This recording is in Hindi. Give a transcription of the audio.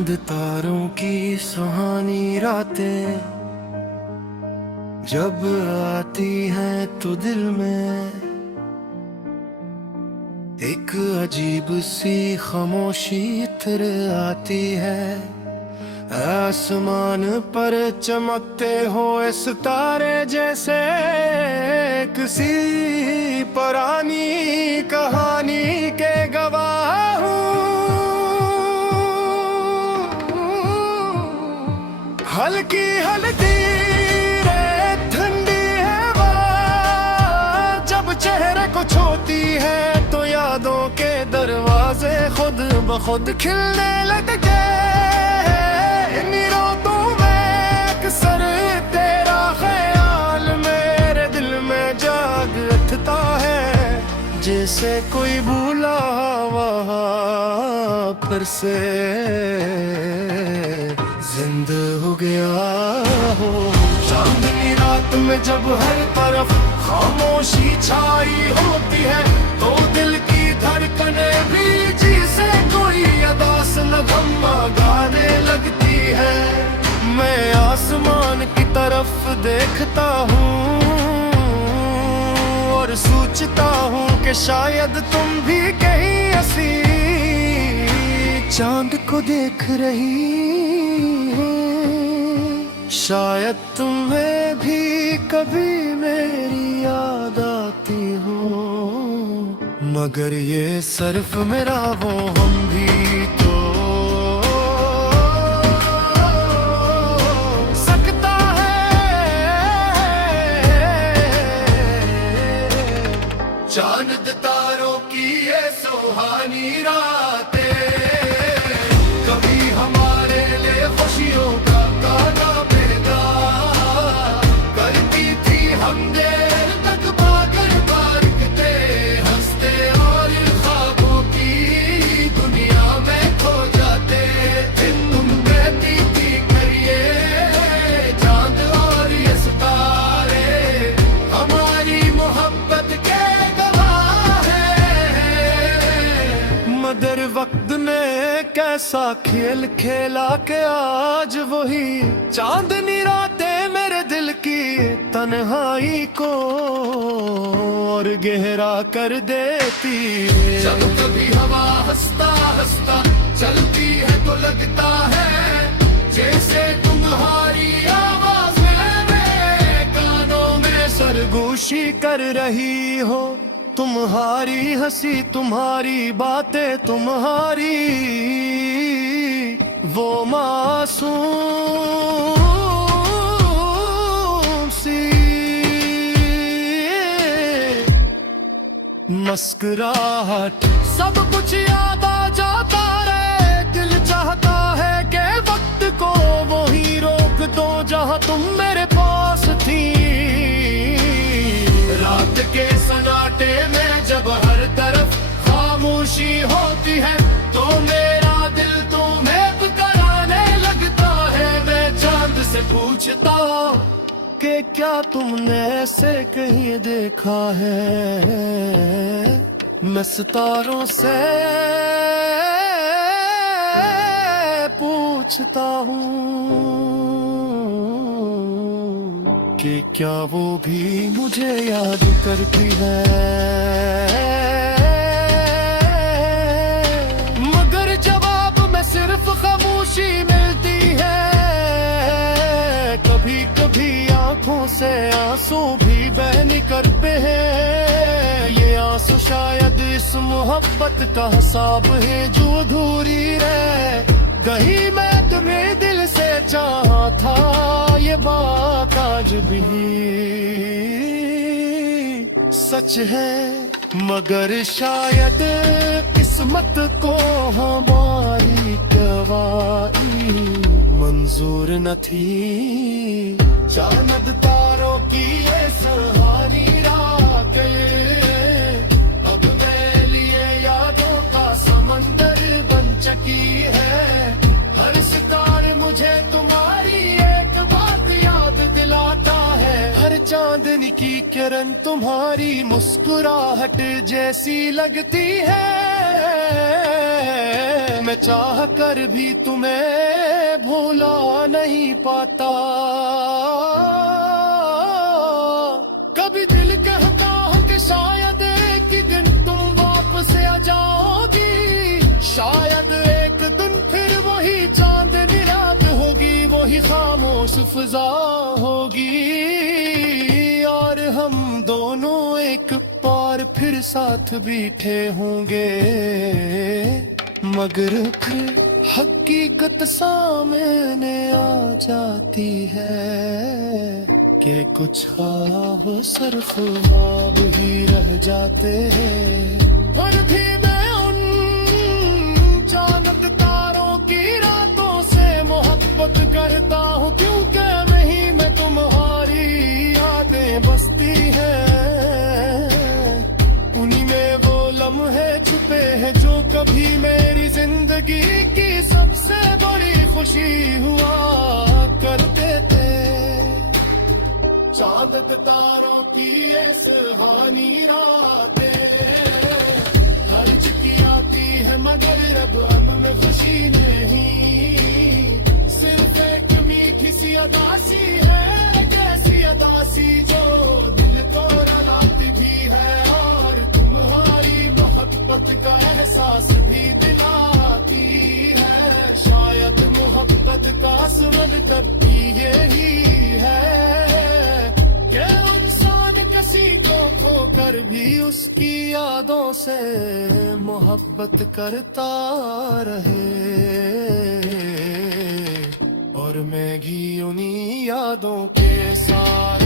चांद तारों की सुहानी रातें जब आती हैं तो दिल में एक अजीब सी खामोशी तेरे आती है। आसमान पर चमकते हो सितारे जैसे किसी पुरानी कहानी के गवाह हूँ। हल्की हल्की ठंडी हवा जब चेहरे को छूती है तो यादों के दरवाजे खुद ब खुद खिलने लगते। इन रातों में अक्सर तेरा ख्याल मेरे दिल में जाग उठता है, जैसे कोई भूला हुआ फिर से जिंदा हो गया हो। चांदनी रात में जब हर तरफ खामोशी छाई होती है तो दिल की धड़कनें भी जिसे कोई अदास नगमा गाने लगती है। मैं आसमान की तरफ देखता हूँ और सोचता हूँ कि शायद तुम भी कहीं ऐसी चांद को देख रही हो। शायद तुम्हें भी कभी मेरी याद आती हो, मगर ये सिर्फ मेरा वो हम भी तो सकता है। चांद तारों की ये सुहानी रातें कभी हमारे लिए खुशियों का गाना पैदा करती थी। हम देर तक पाकर बारिकते हंसते और ख्वाबों की दुनिया में खो जाते थे। तुम कहती थी करिए चांद और ये सितारे हमारी मोहब्बत के गवाह हैं। मगर वक्त ने कैसा खेल खेला के आज वही चांदनी रातें मेरे दिल की तन्हाई को और गहरा कर देती। जब कभी हवा हंसता हंसता चलती है तो लगता है जैसे तुम्हारी आवाज मेरे कानों में सरगोशी कर रही हो। तुम्हारी हंसी तुम्हारी बातें तुम्हारी वो मासूम सी मुस्कुराहट सब कुछ याद आ जाता रे। दिल चाहता है कि वक्त को वो ही रोक दो जहां तुम मेरे पास थी। रात के सन्नाटे में जब हर तरफ खामोशी होती है तो मेरा दिल तुम्हें पुकारने लगता है। मैं चांद से पूछता कि क्या तुमने ऐसे कहीं देखा है। मैं सितारों से पूछता हूँ कि क्या वो भी मुझे याद करती है। मगर जवाब में सिर्फ खामोशी मिलती है। कभी कभी आंखों से आंसू भी बह निकलते हैं। ये आंसू शायद इस मोहब्बत का हिसाब है जो अधूरी रह गई। मैं तुम्हें दिल से चाहा था ये बात आज भी सच है। मगर शायद किस्मत को हमारी गवाही मंजूर न थी। चांद तारों की ये सुहानी रातें अब मेरे लिए यादों का समंदर बन चुकी है। हर सितारे मुझे तुम्हारी एक बात याद दिलाता है। हर चांदनी की किरण तुम्हारी मुस्कुराहट जैसी लगती है। मैं चाह कर भी तुम्हें भूला नहीं पाता। कभी दिल कहता हूँ कि शायद एक ही दिन तुम वापस आ जाओगी, शायद एक दिन फिर वही चांदनी रात होगी, वही खामोश फिजा होगी, और हम दोनों एक बार फिर साथ बैठे होंगे। मगर फिर हकीकत सामने आ जाती है कि कुछ ख्वाब सिर्फ ख्वाब ही रह जाते हैं। पर भी मैं उन चांद तारों की रातों से मोहब्बत करता हूँ, क्योंकि मैं तुम्हारी यादें बसती हैं। उन्हीं में वो लम्हे छुपे हैं जो कभी मेरी जिंदगी की सबसे बड़ी खुशी हुआ करते थे। चांद तारों की ये सुहानी रातें खर्च की आती है, मगर अब में खुशी नहीं, सिर्फ एक मीठी सी अदासी है, कैसी अदासी जो दिल को रुलाती भी है, और तुम्हारी मोहब्बत का एहसास भी दिलाती है। शायद मोहब्बत का असमल तब भी यही है कि इंसान किसी को खोकर भी उसकी यादों से मोहब्बत करता रहे, और मैं भी उन्हीं यादों के साथ